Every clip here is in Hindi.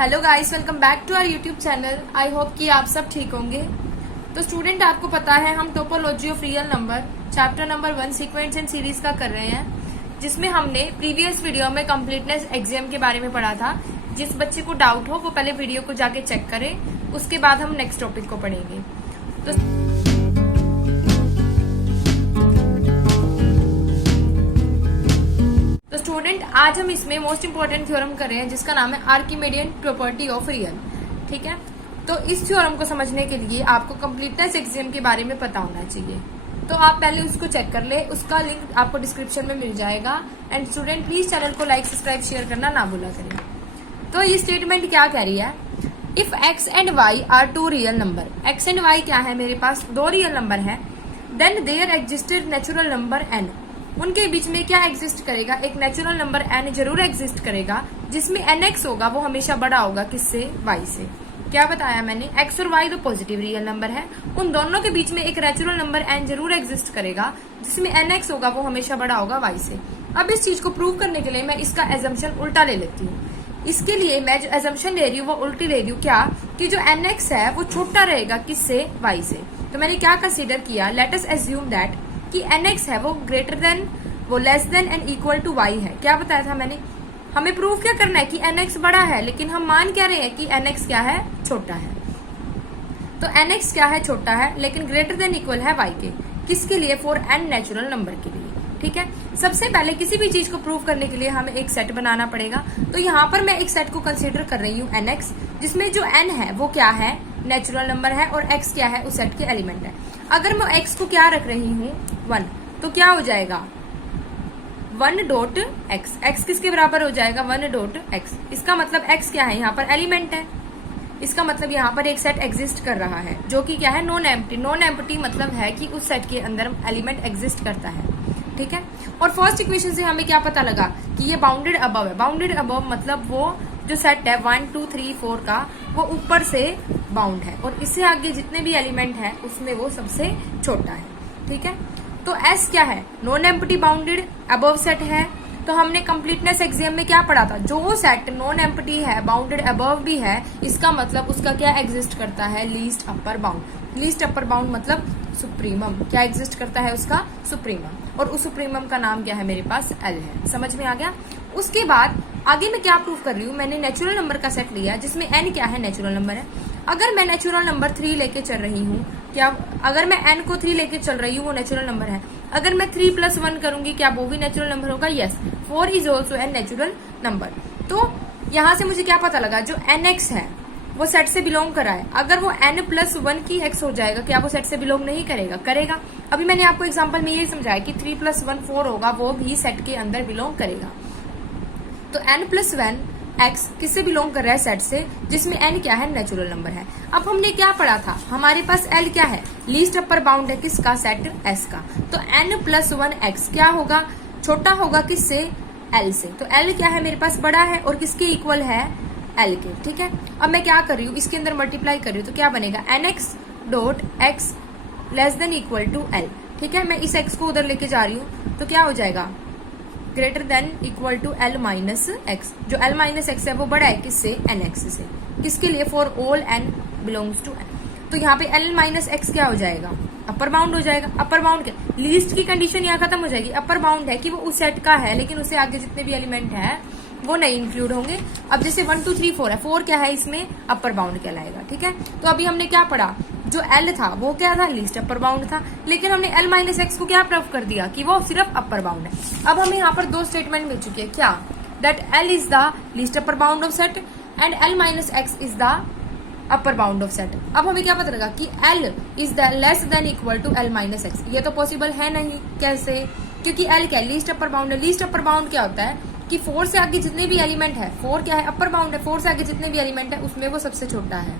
Hello guys, welcome back to our YouTube channel. I hope कि आप सब ठीक होंगे। तो स्टूडेंट, आपको पता है हम topology of real number chapter number 1 sequence and series का कर रहे हैं, जिसमें हमने प्रीवियस वीडियो में कंप्लीटनेस एग्जाम के बारे में पढ़ा था। जिस बच्चे को डाउट हो वो पहले वीडियो को जाके चेक करे, उसके बाद हम नेक्स्ट टॉपिक को पढ़ेंगे। तो स्टूडेंट, आज हम इसमें मोस्ट इंपोर्टेंट थ्योरम कर रहे हैं, जिसका नाम है आर्किमिडियन प्रॉपर्टी ऑफ रियल। ठीक है, तो इस थ्योरम को समझने के लिए आपको कंप्लीटनेस एग्जाम के बारे में पता होना चाहिए। तो आप पहले उसको चेक कर ले, उसका लिंक आपको डिस्क्रिप्शन में मिल जाएगा। एंड स्टूडेंट, प्लीज चैनल को लाइक, सब्सक्राइब, शेयर करना ना भूला करें। तो ये स्टेटमेंट क्या कह रही है? If x and y are two real number, x and y क्या है? मेरे पास दो रियल नंबर है। Then there existed natural number n, उनके बीच में क्या एग्जिस्ट करेगा? एक नेचुरल नंबर n जरूर एग्जिस्ट करेगा, जिसमें nx होगा वो हमेशा बड़ा होगा किससे? y से। क्या बताया मैंने? x और y दो पॉजिटिव रियल नंबर है, उन दोनों के बीच में एक नेचुरल नंबर n जरूर एग्जिस्ट करेगा, जिसमें nx होगा वो हमेशा बड़ा होगा y से। अब इस चीज को प्रूव करने के लिए मैं इसका एजम्पशन उल्टा ले लेती हूँ। इसके लिए मैं जो एजम्पशन ले रही हूँ वो उल्टी ले रही हूँ। क्या? कि जो nx है वो छोटा रहेगा किससे? y से। तो मैंने क्या कंसीडर किया? लेट अस एज्यूम दैट कि nx है वो ग्रेटर देन, वो less than and equal to y है। क्या बताया था मैंने? हमें प्रूव क्या करना है कि nx बड़ा है, लेकिन हम मान क्या रहे हैं कि nx क्या है? छोटा है। तो nx क्या है? छोटा है, लेकिन ग्रेटर देन इक्वल है y के। किसके लिए? फॉर n नेचुरल नंबर के लिए। ठीक है, सबसे पहले किसी भी चीज को प्रूव करने के लिए हमें एक सेट बनाना पड़ेगा। तो यहाँ पर मैं एक सेट को कंसीडर कर रही हूँ nx, जिसमें जो n है वो क्या है? नेचुरल नंबर है, और x क्या है? उस सेट के एलिमेंट है। अगर मैं x को क्या रख रही हूँ? 1, तो क्या हो जाएगा? 1 डॉट x। x किसके बराबर हो जाएगा? 1 डॉट x। इसका मतलब x क्या है? यहाँ पर एलिमेंट है। इसका मतलब यहाँ पर एक सेट एग्जिस्ट कर रहा है, जो कि क्या है? Non empty. नॉन एम्प्टी मतलब है कि उस सेट के अंदर एलिमेंट एग्जिस्ट करता है। ठीक है, और फर्स्ट इक्वेशन से हमें क्या पता लगा? कि ये बाउंडेड अबव है। बाउंडेड अबव मतलब वो जो सेट है 1 2 3 4 का, वो ऊपर से बाउंड है, और इससे आगे जितने भी एलिमेंट है उसमें वो सबसे छोटा है। ठीक है, तो S क्या है? Non empty bounded above set है। तो हमने कंप्लीटनेस एग्जाम में क्या पढ़ा था? जो सेट नॉन एम्प्टी है, बाउंडेड अबव भी है, इसका मतलब उसका क्या एग्जिस्ट करता है? Least upper bound. Least upper bound मतलब सुप्रीमम। क्या एग्जिस्ट करता है? उसका सुप्रीमम। और उस सुप्रीमम का नाम क्या है? मेरे पास L है। समझ में आ गया? उसके बाद आगे मैं क्या प्रूव कर रही हूँ? मैंने नेचुरल नंबर का सेट लिया, जिसमें n क्या है? नेचुरल नंबर है। अगर मैं नेचुरल नंबर 3 लेके चल रही हूँ, क्या अगर मैं n को 3 लेके चल रही हूँ, वो नेचुरल नंबर है। अगर मैं 3 + 1 करूंगी, क्या वो भी नेचुरल नंबर होगा? Yes, 4 is also an natural number. तो यहाँ से मुझे क्या पता लगा? जो nx है वो सेट से बिलोंग कर रहा है। अगर वो n + 1 की x हो जाएगा, क्या वो सेट से बिलोंग नहीं करेगा? करेगा। अभी मैंने आपको एग्जांपल में यही समझाया कि 3 + 1 4 होगा, वो भी सेट के अंदर बिलोंग करेगा। तो n + 1 x किससे बिलोंग कर रहा है? सेट से, जिसमें n क्या है? नेचुरल नंबर है। अब हमने क्या पढ़ा था? हमारे पास L क्या है? लीस्ट अपर बाउंड है किसका? सेट S का। तो n + 1 x क्या होगा? छोटा होगा किससे? L से। तो L क्या है? मेरे पास बड़ा है, और किसके इक्वल है? L के। ठीक है, अब मैं क्या कर रही हूँ? इसके अंदर मल्टीप्लाई कर रही हूँ, तो क्या बनेगा? nx dot x less than equal to L। ठीक है, मैं इस x को उधर लेके जा रही हूँ, तो क्या हो जाएगा? Greater than equal to L minus x. जो L माइनस एक्स है वो बड़ा है किससे? nx से। किसके लिए? For all n belongs to n। तो यहाँ पे L माइनस एक्स क्या हो जाएगा? अपर बाउंड हो जाएगा। अपर बाउंड क्या? लीस्ट की कंडीशन यहाँ खत्म हो जाएगी। अपर बाउंड है कि वो उस सेट का है, लेकिन उससे आगे जितने भी एलिमेंट है वो नहीं इंक्लूड होंगे। अब जैसे 1 2 3 4 है, 4 क्या है? इसमें अपर बाउंड कहलाएगा। ठीक है, तो अभी हमने क्या पढ़ा? जो L था वो क्या था? लीस्ट अपर बाउंड था, लेकिन हमने L माइनस एक्स को क्या प्रूव कर दिया? कि वो सिर्फ अपर बाउंड है। अब हमें यहाँ पर दो स्टेटमेंट मिल चुकी है। क्या? That L is the least upper bound of set and L minus x is the upper bound of set. अब हमें क्या पता लगा? कि L is the less than equal to L minus x. ये तो पॉसिबल है नहीं। कैसे? क्योंकि L क्या है? लीस्ट अपर बाउंड है। लीस्ट अपर बाउंड क्या होता है? कि 4 से आगे जितने भी एलिमेंट है, 4 क्या है? अपर बाउंड है। 4 से आगे जितने भी एलिमेंट है उसमें वो सबसे छोटा है।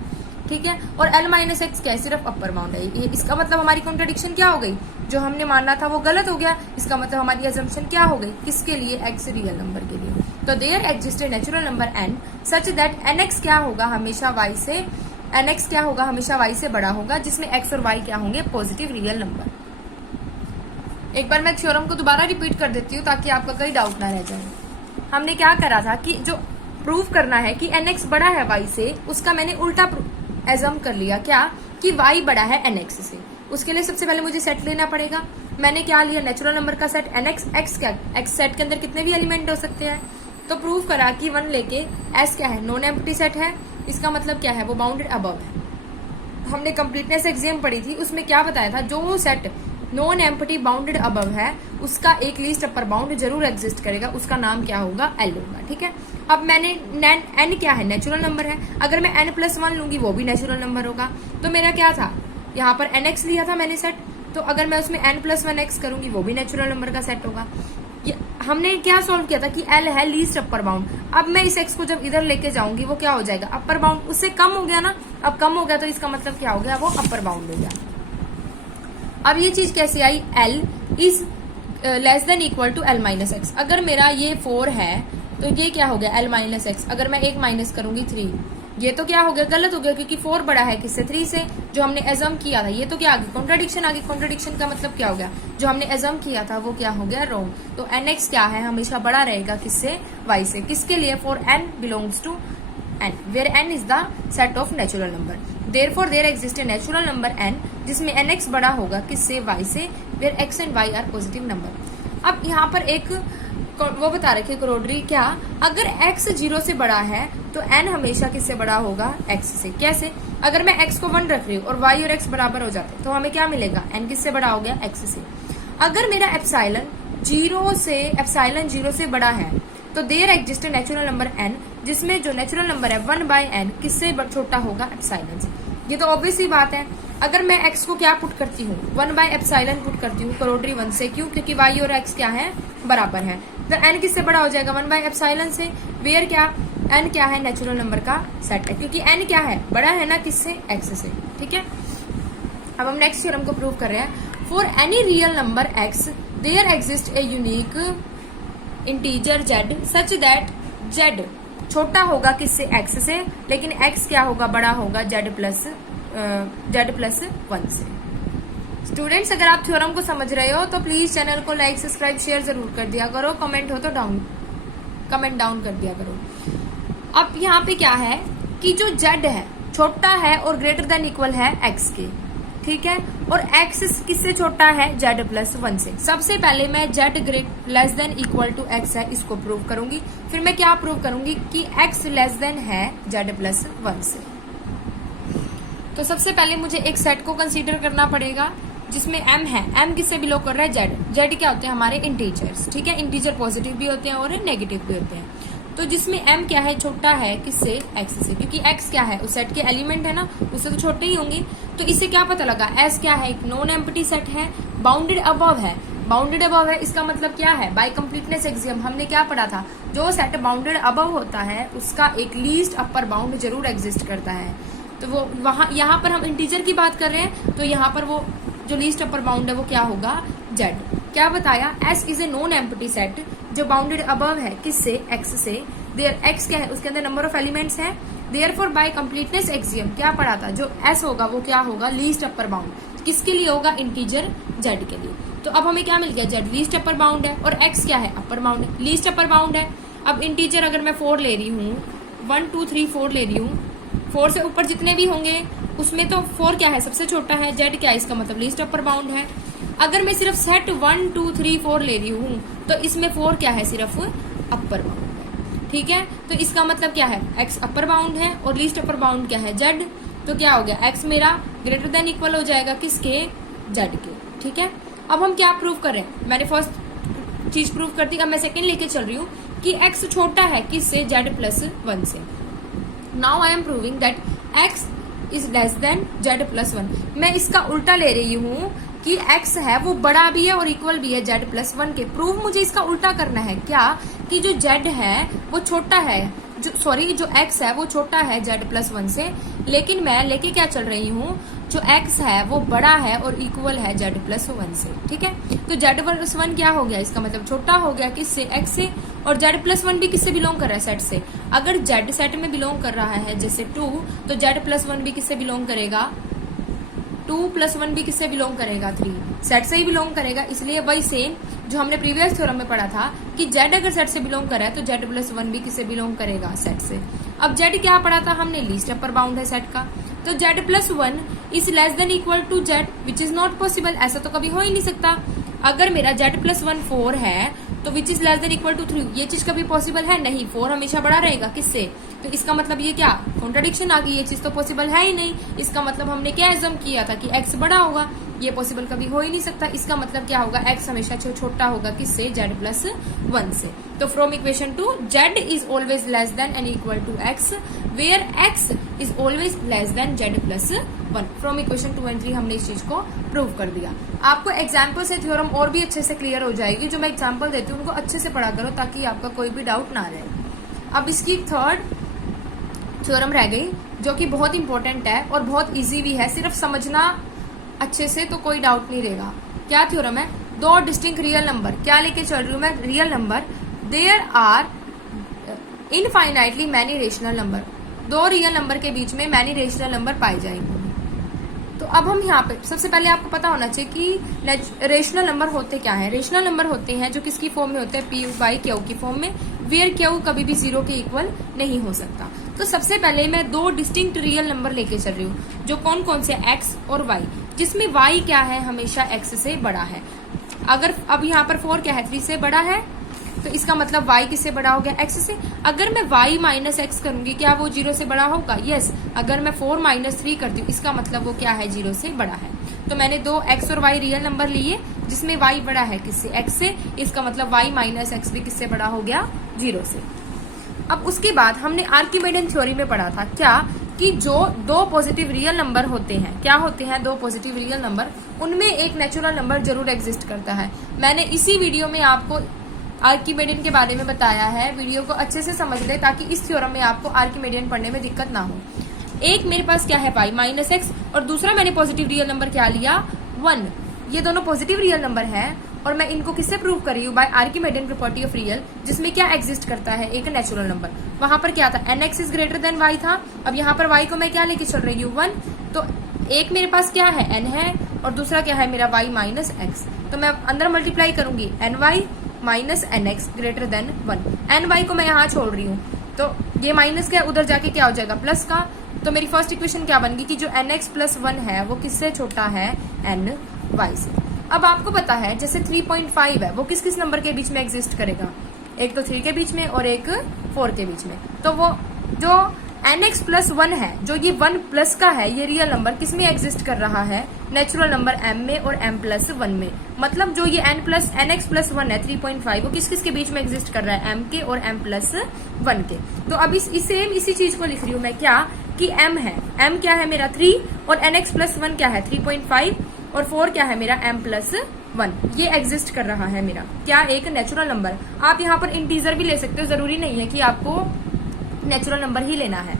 ठीक है, और L माइनस एक्स क्या है? सिर्फ अपर बाउंड है। ये इसका मतलब हमारी कॉन्ट्रडिक्शन क्या हो गई? जो हमने माना था वो गलत हो गया। इसका मतलब हमारी असम्पशन क्या हो गई? किसके लिए? x रियल नंबर के लिए। तो there existed natural number n such that nx क्या होगा? हमेशा y से, nx क्या होगा? हमेशा y से बड़ा होगा, जिसमें x और y क्या होंगे? Positive real number. एक बार मैं थ्योरम को दोबारा रिपीट कर देती हूँ ताकि आपका कोई डाउट ना रह जाए। हमने क्या करा था कि जो प्रूव करना है कि nx बड़ा है y से, उसका मैंने उल्टा एजम कर लिया क्या कि y बड़ा है nx से। उसके लिए सबसे पहले मुझे सेट लेना पड़ेगा। मैंने क्या लिया, नेचुरल नंबर का सेट nx। x क्या, x सेट के अंदर कितने भी एलिमेंट हो सकते हैं, तो प्रूव करा कि 1 लेके s क्या है, नॉन एम्प्टी सेट है। इसका मतलब क्या है, वो बाउंडेड अबव है। हमने कंप्लीटनेस एक्सियम पढ़ी थी, उसमें क्या बताया था, जो set non empty bounded above है उसका एक लीस्ट अपर बाउंड जरूर एग्जिस्ट करेगा, उसका नाम क्या होगा, एल होगा। ठीक है, अब मैंने n क्या है, नेचुरल नंबर है, अगर मैं n+1 लूंगी वो भी नेचुरल नंबर होगा। तो मेरा क्या था, यहाँ पर nx लिया था मैंने सेट, तो अगर मैं उसमें n+1x करूंगी वो भी नेचुरल नंबर का सेट होगा। हमने क्या सॉल्व किया था कि L है लीस्ट अपर बाउंड। अब मैं इस x को जब इधर लेके जाऊंगी वो क्या हो जाएगा, अपर बाउंड, उससे कम हो गया ना, अब कम हो गया तो इसका मतलब क्या हो गया, वो अपर बाउंड हो गया। अब ये चीज कैसे आई, L is less than equal to L-x। अगर मेरा ये 4 है तो ये क्या हो गया, L-x। अगर मैं 1 माइनस करूंगी 3, ये तो क्या हो गया, गलत हो गया, क्योंकि 4 बड़ा है किससे, 3 से, जो हमने एजम किया था। ये तो क्या आ गया, कॉन्ट्राडिक्शन आ गई। कॉन्ट्राडिक्शन का मतलब क्या हो गया, जो हमने एजम किया था वो क्या हो गया, रॉन्ग। तो nx क्या है, हमेशा बड़ा रहेगा किससे, y से। किसके लिए, for n belongs to n, where n is the set of natural number. Therefore there exist a natural number n जिसमें nx बड़ा होगा किससे, y से, where x and y are positive number. अब यहाँ पर एक वो बता रखी करोडरी, क्या, अगर x 0 से बड़ा है तो n हमेशा किससे बड़ा होगा, x से। कैसे, अगर मैं x को 1 रख रही हूँ और y और x बराबर हो जाते तो हमें क्या मिलेगा, n किससे बड़ा हो गया, x से। अगर मेरा एप्सिलॉन 0 से बड़ा है तो there exist natural number n जिसमें जो नेचुरल नंबर है 1/n किससे छोटा होगा, एप्सिलॉन से। ये तो ऑब्वियस ही बात है। अगर मैं x को क्या पुट करती हूँ, 1/एप्सिलॉन पुट करती हूँ करोडरी 1 से, क्यों, क्योंकि y और x क्या है, बराबर है। तो n किससे बड़ा हो जाएगा, 1/एप्सिलॉन से, वेयर क्या, n क्या है, नेचुरल नंबर का सेट है, क्योंकि n क्या है, बड़ा है ना किससे, x से। ठीक है, अब हम नेक्स्ट थ्योरम को प्रूव कर रहे हैं। For any real number x there exist a unique integer z such that z छोटा होगा किससे, x से, लेकिन x क्या होगा, बड़ा होगा z+1 से। स्टूडेंट्स, अगर आप थ्योरम को समझ रहे हो तो प्लीज चैनल को लाइक, सब्सक्राइब, शेयर जरूर कर दिया करो। कमेंट हो तो कमेंट डाउन कर दिया करो। अब यहाँ पे क्या है कि जो z है छोटा है और ग्रेटर देन इक्वल है x के, ठीक है, और x किससे छोटा है, z+1 से। सबसे पहले मैं z less than equal to x है, इसको प्रूव करूंगी। फिर मैं क्या प्रूव करूंगी कि x लेस देन है z+1 से। तो सबसे पहले मुझे एक सेट को कंसीडर करना पड़ेगा जिसमें m है। m किससे बिलोंग कर रहा है, z क्या होते हैं, हमारे इंटीजर्स। ठीक है, इंटीजर पॉजिटिव भी होते हैं और नेगेटिव भी होते हैं। तो जिसमें m क्या है, छोटा है किससे, x से, क्योंकि x क्या है, उस सेट के एलिमेंट है ना, उससे तो छोटे ही होंगे। तो इससे क्या पता लगा, s क्या है, एक नॉन एम्प्टी सेट है, बाउंडेड अबव है। बाउंडेड अबव है इसका मतलब क्या है, बाय कंप्लीटनेस एक्सियम हमने क्या पढ़ा था, जो सेट बाउंडेड अबव होता है उसका एक लीस्ट अपर बाउंड जरूर एग्जिस्ट करता है। तो वो वहां, यहाँ पर हम इंटीजर की बात कर रहे हैं, तो यहाँ पर वो जो लीस्ट अपर बाउंड है वो क्या होगा, z। क्या बताया, s is a non empty set जो बाउंडेड अबव है किससे, x से। देयर x क्या है, उसके अंदर नंबर ऑफ एलिमेंट्स है। देयरफॉर बाय कंप्लीटनेस एक्सियम क्या पढ़ा था, जो s होगा वो क्या होगा, लीस्ट अपर बाउंड। किसके लिए होगा, इंटीजर z के लिए। तो अब हमें क्या मिल गया, z लीस्ट अपर बाउंड है और x क्या है, अपर बाउंड है, लीस्ट अपर बाउंड है। अब इंटीजर अगर मैं 4 ले रही हूँ, 1 2 3 4 ले रही हूँ, 4 से ऊपर जितने भी होंगे उसमें तो 4 क्या है, सबसे छोटा है, z क्या है, इसका मतलब लीस्ट अपर बाउंड है। अगर मैं सिर्फ सेट 1 2 3 4 ले रही हूँ तो इसमें 4 क्या है, सिर्फ अपर बाउंड है। ठीक है, तो इसका मतलब क्या है, x अपर बाउंड है और लीस्ट अपर बाउंड क्या है, z। तो क्या हो गया, x मेरा ग्रेटर देन इक्वल हो जाएगा किसके, z के। ठीक है, अब हम क्या प्रूव कर रहे हैं, मैंने फर्स्ट चीज प्रूव कर दी, अब मैं सेकेंड लेके चल रही हूँ कि x छोटा है किससे, z+1 से। Now I am proving that x is less then z+1। मैं इसका उल्टा ले रही हूँ कि x है वो बड़ा भी है और इक्वल भी है z+1 के। प्रूव मुझे इसका उल्टा करना है, क्या, कि जो z है वो छोटा है, जो x है वो छोटा है z+1 से, लेकिन मैं लेके क्या चल रही हूँ, जो x है वो बड़ा है और इक्वल है z+1 से। ठीक है, तो z+1 क्या हो गया, इसका मतलब छोटा हो गया किससे, x से, और z+1 भी किससे बिलोंग कर रहा है, सेट से। अगर z सेट में बिलोंग कर रहा है जैसे 2, तो z+1 भी किससे बिलोंग करेगा, 2 + 1 भी किससे बिलोंग करेगा, 3 सेट से ही बिलोंग करेगा। इसलिए वही सेम जो हमने प्रीवियस थ्योरम में पढ़ा था कि z अगर सेट से बिलोंग कर रहा है तो z + 1 भी किससे बिलोंग करेगा, सेट से। अब z क्या पढ़ा था हमने, लीस्ट अपर बाउंड है सेट का, तो z + 1 is less than equal to z, which is not possible, ऐसा तो कभी हो ही नहीं सकता। अगर मेरा z + 1 4 है तो which is less than equal to 3, ये चीज कभी पॉसिबल है नहीं, 4 हमेशा बड़ा रहेगा किससे, तो इसका मतलब ये क्या कॉन्ट्रडिक्शन आ गई, ये चीज तो पॉसिबल है ही नहीं। इसका मतलब हमने क्या एज्यूम किया था कि x बड़ा होगा, ये पॉसिबल कभी हो ही नहीं सकता। इसका मतलब क्या होगा, x हमेशा छोटा होगा किससे, z + 1 से। तो from equation 2 z is always less than and equal to x, where x is always less than z + 1। From equation 2 and 3 हमने इस चीज को प्रूव कर दिया। आपको एग्जाम्पल से थ्योरम और भी अच्छे से क्लियर हो जाएगी, जो मैं एग्जाम्पल देती हूँ उनको अच्छे से पढ़ा करो ताकि आपका कोई भी डाउट ना रहे। अब इसकी थर्ड थ्योरम रह गई जो कि बहुत इंपॉर्टेंट है और बहुत इजी भी है, सिर्फ समझना अच्छे से तो कोई डाउट नहीं रहेगा। क्या थ्योरम है, दो डिस्टिंक्ट रियल नंबर, क्या लेके चल रही हूं मैं, real number, there are infinitely many rational number, दो रियल नंबर के बीच में मैनी रेशनल नंबर पाए जाएंगे। तो अब हम यहाँ पे सबसे पहले आपको पता होना चाहिए कि रेशनल नंबर होते क्या है। रेशनल नंबर होते हैं जो किसकी फॉर्म में होते हैं, p/q की फॉर्म में, वेयर q कभी भी 0 के इक्वल नहीं हो सकता। तो सबसे पहले मैं दो डिस्टिंक्ट रियल नंबर लेके चल रही हूँ, जो कौन कौन से, x और y, जिसमें y क्या है, हमेशा x से बड़ा है। अगर अब यहाँ पर 4 क्या है, 3 से बड़ा है, तो इसका मतलब y किससे बड़ा हो गया, x से। अगर मैं y - x करूंगी, क्या वो 0 से बड़ा होगा, यस। अगर मैं 4 - 3 करती हूँ, इसका मतलब वो क्या है, 0 से बड़ा है। तो मैंने दो x और y रियल नंबर लिए जिसमें y बड़ा है किससे, x से, इसका मतलब y - x भी किससे बड़ा हो गया, 0 से। अब उसके बाद हमने आर्किमिडियन थ्योरी में पढ़ा था क्या, कि जो दो पॉजिटिव रियल नंबर होते हैं, क्या होते हैं, दो पॉजिटिव रियल नंबर, उनमें एक नेचुरल नंबर जरूर एग्जिस्ट करता है। मैंने इसी वीडियो में आपको आर्किमिडियन के बारे में बताया है, वीडियो को अच्छे से समझ ले ताकि इस थ्योरम में आपको आर्किमिडियन पढ़ने में दिक्कत ना हो। एक मेरे पास क्या है, y - x, और दूसरा मैंने पॉजिटिव रियल नंबर क्या लिया, 1। ये दोनों पॉजिटिव रियल नंबर है और मैं इनको किससे प्रूव कर रही हूँ, bye Archimedean property of real, जिसमें क्या एग्जिस्ट करता है, एक नेचुरल नंबर। वहां पर क्या था, nx is greater than y था। अब यहाँ पर y को मैं क्या लेके चल रही हूँ, 1। तो एक मेरे पास क्या है, n है, और दूसरा क्या है मेरा y - x। तो मैं अंदर मल्टीप्लाई करूंगी, ny - nx greater than 1। ny को मैं यहाँ छोड़ रही हूँ, तो ये माइनस का उधर जाके क्या हो जाएगा, प्लस का। तो मेरी फर्स्ट इक्वेशन क्या बन गई कि जो nx + 1 है वो किससे छोटा है, ny से। अब आपको पता है जैसे 3.5 है, वो किस किस नंबर के बीच में एग्जिस्ट करेगा, एक तो 3 के बीच में और एक 4 के बीच में। तो वो जो nx + 1 है, जो ये 1 प्लस का है, ये रियल नंबर किस में एग्जिस्ट कर रहा है, नेचुरल नंबर m में और m + 1 में। मतलब जो ये nx + 1 है 3.5, वो किस किस के बीच में एग्जिस्ट कर रहा है, m के और m + 1 के। तो अब इसी चीज को लिख रही हूँ मैं क्या, कि m है, m क्या है मेरा 3, और nx + 1 क्या है 3.5, और 4 क्या है मेरा m + 1। ये एग्जिस्ट कर रहा है मेरा क्या, एक नेचुरल नंबर। आप यहाँ पर इंटीजर भी ले सकते हो, जरूरी नहीं है कि आपको नेचुरल नंबर ही लेना है।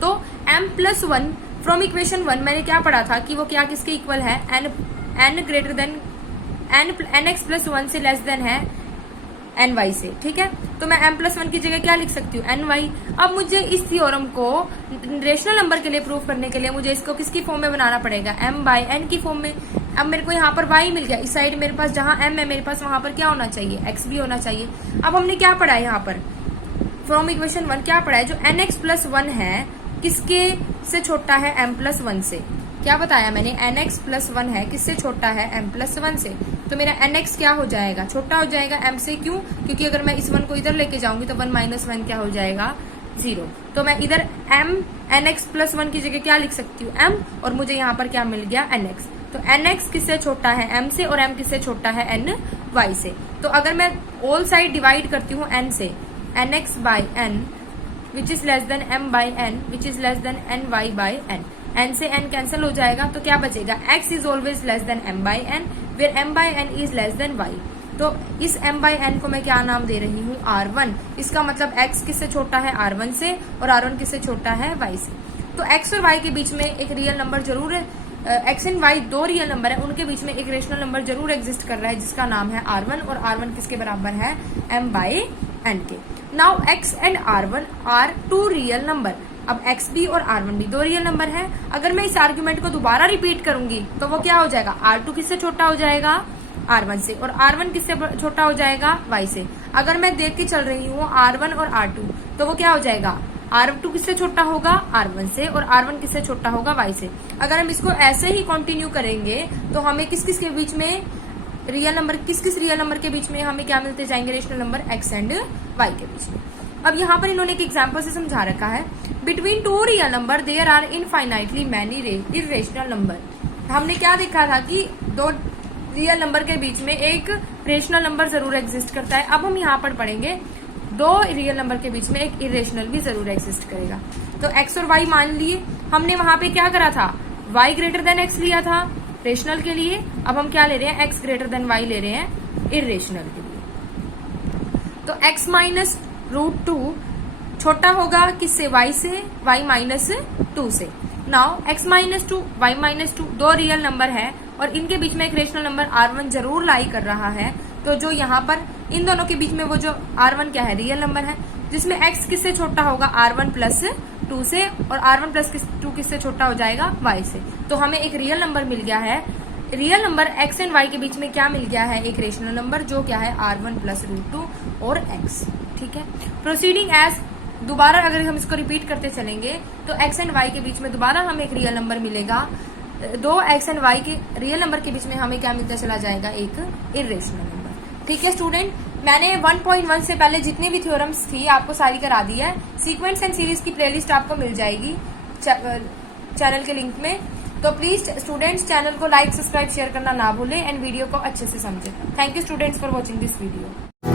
तो m + 1 फ्रॉम इक्वेशन 1 मैंने क्या पढ़ा था कि वो क्या किसके इक्वल है, n ग्रेटर देन nx + 1 से लेस देन है ny से, ठीक है। तो मैं m + 1 की जगह क्या लिख सकती हूँ, ny। अब मुझे इस थ्योरम को रेशनल नंबर के लिए प्रूव करने के लिए मुझे इसको किसकी फॉर्म में बनाना पड़ेगा, m/n की फॉर्म में। अब मेरे को यहाँ पर y मिल गया, इस साइड मेरे पास जहाँ m है मेरे पास वहां पर क्या होना चाहिए, x भी होना चाहिए। अब हमने क्या पढ़ा है यहाँ पर फ्रॉम इक्वेशन 1, क्या पढ़ा है, जो nx + 1 है किसके से छोटा है, m + 1 से। क्या बताया मैंने, nx + 1 है किससे छोटा है, m + 1 से। तो मेरा nx क्या हो जाएगा, छोटा हो जाएगा m से, क्यों, क्योंकि अगर मैं इस 1 को इधर लेके जाऊंगी तो 1 - 1 क्या हो जाएगा, 0। तो मैं इधर nx + 1 की जगह क्या लिख सकती हूँ, m, और मुझे यहाँ पर क्या मिल गया, nx। तो nx किससे छोटा है, m से, और m किससे छोटा है, ny से। तो अगर मैं ऑल साइड डिवाइड करती हूँ n से, nx/n which is less than m/n which is less than ny/n, n से n कैंसिल हो जाएगा, तो क्या बचेगा, x is always less than m/n, where m/n is less than y। तो इस m/n को मैं क्या नाम दे रही हूँ, r1। इसका मतलब x किससे छोटा है, r1 से, और r1 किससे छोटा है, y से। तो x और y के बीच में एक रियल नंबर जरूर है, x एंड y दो रियल नंबर है, उनके बीच में एक रेशनल नंबर जरूर एग्जिस्ट कर रहा है जिसका नाम है r1, और r1 किसके बराबर है, m/n के। Now x and r1 are two real number. अब एक्स बी और R1 भी दो रियल नंबर है। अगर मैं इस आर्ग्यूमेंट को दोबारा रिपीट करूंगी तो वो क्या हो जाएगा, R2 किससे छोटा हो जाएगा, R1 से, और R1 किससे छोटा हो जाएगा, Y से। अगर मैं देख के चल रही हूँ R1 और R2 तो वो क्या हो जाएगा, R2 किससे छोटा होगा, R1 से, और R1 किससे छोटा होगा, Y से। अगर हम इसको ऐसे ही कंटिन्यू करेंगे तो हमें किस किस के बीच में रियल नंबर, किस किस रियल नंबर के बीच में हमें क्या मिलते जाएंगे, rational number X and Y के बीच में। अब यहाँ पर इन्होंने एक एग्जाम्पल से समझा रखा है, between two real number there are infinitely many irrational number. हमने क्या देखा था कि दो रियल नंबर के बीच में एक रेशनल नंबर जरूर एग्जिस्ट करता है। अब हम यहाँ पर पढ़ेंगे दो रियल नंबर के बीच में एक इरेशनल भी जरूर एग्जिस्ट करेगा। तो x और y मान लिए, हमने वहां पे क्या करा था, y ग्रेटर देन x लिया था रेशनल के लिए। अब हम क्या ले रहे हैं, x ग्रेटर देन y ले रहे हैं इरेशनल के लिए। तो x माइनस √2 छोटा होगा किससे, y से, y माइनस 2 से। Now x minus 2 y minus 2 दो रियल नंबर है और इनके बीच में एक रेशनल नंबर R1 जरूर लाई कर रहा है। तो जो यहाँ पर इन दोनों के बीच में वो जो R1 क्या है, रियल नंबर है, जिसमें x किससे छोटा होगा, R1 प्लस 2 से, और R1 प्लस 2 किससे छोटा हो जाएगा, y से। तो हमें एक रियल नंबर मिल गया है। Real number x and y के बीच में क्या मिल गया है, एक रेशनल नंबर जो क्या है R1 प्लस √2 और x। ठीक है, प्रोसीडिंग एज, दोबारा अगर हम इसको रिपीट करते चलेंगे तो x एंड y के बीच में दोबारा हमें एक रियल नंबर मिलेगा। दो x एंड y के रियल नंबर के बीच में हमें क्या मिलता चला जाएगा, एक इरेशनल नंबर। ठीक है स्टूडेंट, मैंने 1.1 से पहले जितनी भी थ्योरम्स थी आपको सारी करा दी है। सीक्वेंस एंड सीरीज की प्लेलिस्ट आपको मिल जाएगी चैनल के लिंक में। तो प्लीज स्टूडेंट्स चैनल को लाइक, सब्सक्राइब, शेयर करना ना भूलें एंड वीडियो को अच्छे से समझें। Thank you students for watching this video.